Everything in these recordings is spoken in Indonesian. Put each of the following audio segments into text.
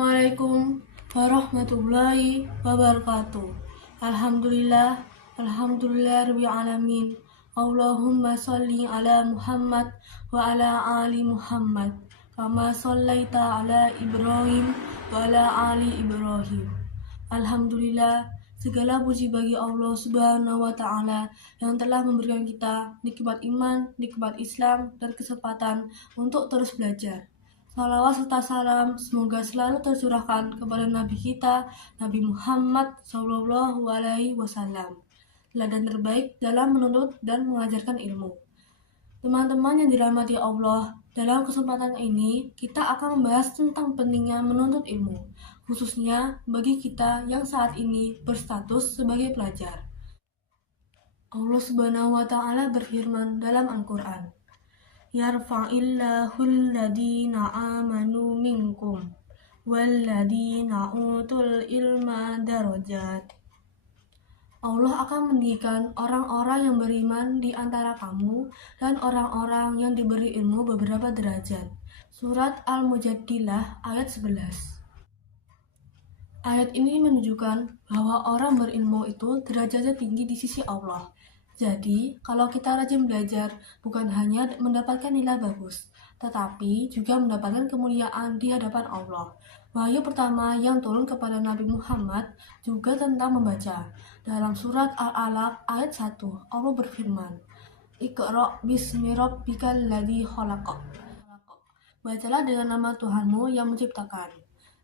Assalamualaikum warahmatullahi wabarakatuh. Alhamdulillah rabbil alamin. Allahumma sholli ala Muhammad wa ala ali Muhammad kama shallaita ala Ibrahim wa ala ali Ibrahim. Alhamdulillah, segala puji bagi Allah Subhanahu wa Ta'ala yang telah memberikan kita nikmat iman, nikmat Islam, dan kesempatan untuk terus belajar. Salawat serta salam semoga selalu tercurahkan kepada Nabi kita, Nabi Muhammad SAW, teladan terbaik dalam menuntut dan mengajarkan ilmu. Teman-teman yang dirahmati Allah, dalam kesempatan ini kita akan membahas tentang pentingnya menuntut ilmu, khususnya bagi kita yang saat ini berstatus sebagai pelajar. Allah Subhanahu wa Ta'ala berfirman dalam Al-Quran, Yarfa'illahul ladina amanu minkum walladina utul ilma darajat. Allah akan meninggikan orang-orang yang beriman di antara kamu dan orang-orang yang diberi ilmu beberapa derajat. Surat Al-Mujadilah ayat 11. Ayat ini menunjukkan bahwa orang berilmu itu derajatnya tinggi di sisi Allah. Jadi, kalau kita rajin belajar, bukan hanya mendapatkan nilai bagus, tetapi juga mendapatkan kemuliaan di hadapan Allah. Wahyu pertama yang turun kepada Nabi Muhammad juga tentang membaca. Dalam surat Al-Alaq ayat 1, Allah berfirman, Iqra' bismi rabbikal ladzi khalaq. Bacalah dengan nama Tuhanmu yang menciptakan.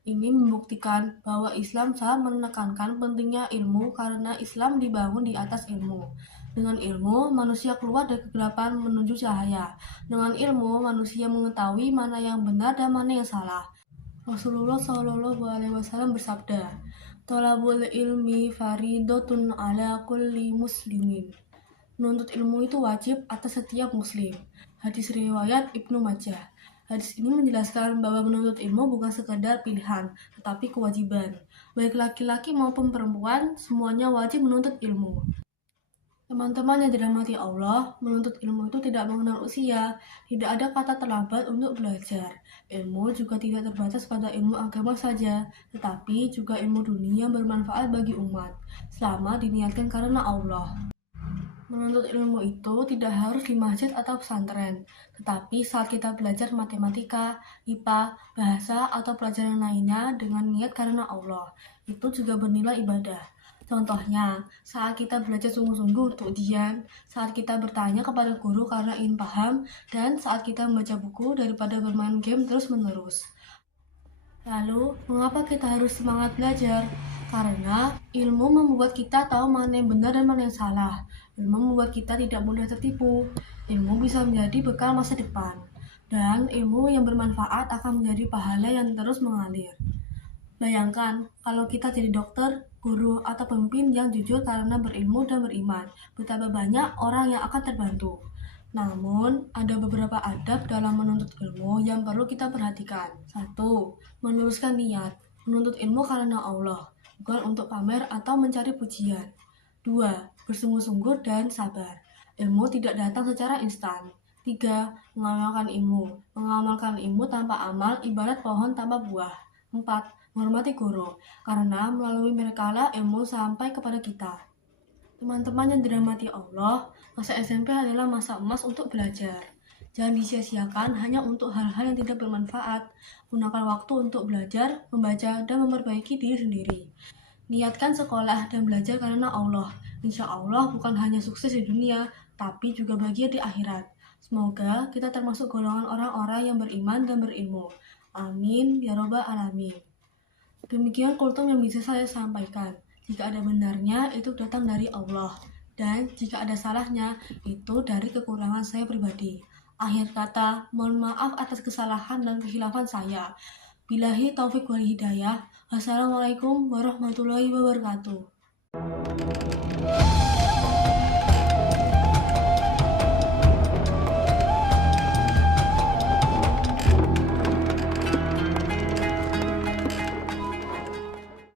Ini membuktikan bahwa Islam sangat menekankan pentingnya ilmu karena Islam dibangun di atas ilmu. Dengan ilmu, manusia keluar dari kegelapan menuju cahaya. Dengan ilmu, manusia mengetahui mana yang benar dan mana yang salah. Rasulullah SAW bersabda, Thalabul ilmi faridotun ala kulli muslimin. Menuntut ilmu itu wajib atas setiap muslim. Hadis riwayat Ibnu Majah. Hadis ini menjelaskan bahwa menuntut ilmu bukan sekadar pilihan, tetapi kewajiban. Baik laki-laki maupun perempuan, semuanya wajib menuntut ilmu. Teman-teman yang dirahmati Allah, menuntut ilmu itu tidak mengenal usia, tidak ada kata terlambat untuk belajar. Ilmu juga tidak terbatas pada ilmu agama saja, tetapi juga ilmu dunia yang bermanfaat bagi umat, selama diniatkan karena Allah. Menuntut ilmu itu tidak harus di masjid atau pesantren, tetapi saat kita belajar matematika, IPA, bahasa, atau pelajaran lainnya dengan niat karena Allah, itu juga bernilai ibadah. Contohnya, saat kita belajar sungguh-sungguh untuk ujian, saat kita bertanya kepada guru karena ingin paham, dan saat kita membaca buku daripada bermain game terus-menerus. Lalu, mengapa kita harus semangat belajar? Karena ilmu membuat kita tahu mana yang benar dan mana yang salah. Ilmu membuat kita tidak mudah tertipu. Ilmu bisa menjadi bekal masa depan. Dan ilmu yang bermanfaat akan menjadi pahala yang terus mengalir. Bayangkan, kalau kita jadi dokter, guru, atau pemimpin yang jujur karena berilmu dan beriman, betapa banyak orang yang akan terbantu. Namun, ada beberapa adab dalam menuntut ilmu yang perlu kita perhatikan. 1. Meluruskan niat. Menuntut ilmu karena Allah, bukan untuk pamer atau mencari pujian. 2. Bersungguh-sungguh dan sabar. Ilmu tidak datang secara instan. 3. Mengamalkan ilmu. Mengamalkan ilmu tanpa amal ibarat pohon tanpa buah. 4. Menghormati guru, karena melalui merekalah ilmu sampai kepada kita. Teman-teman yang dirahmati Allah, masa SMP adalah masa emas untuk belajar. Jangan disia-siakan hanya untuk hal-hal yang tidak bermanfaat. Gunakan waktu untuk belajar, membaca, dan memperbaiki diri sendiri. Niatkan sekolah dan belajar karena Allah. Insya Allah bukan hanya sukses di dunia, tapi juga bahagia di akhirat. Semoga kita termasuk golongan orang-orang yang beriman dan berilmu. Amin, ya robbal alamin. Demikian kultum yang bisa saya sampaikan. Jika ada benarnya, itu datang dari Allah. Dan jika ada salahnya, itu dari kekurangan saya pribadi. Akhir kata, mohon maaf atas kesalahan dan kekhilafan saya. Billahi taufik wal hidayah. Wassalamualaikum warahmatullahi wabarakatuh.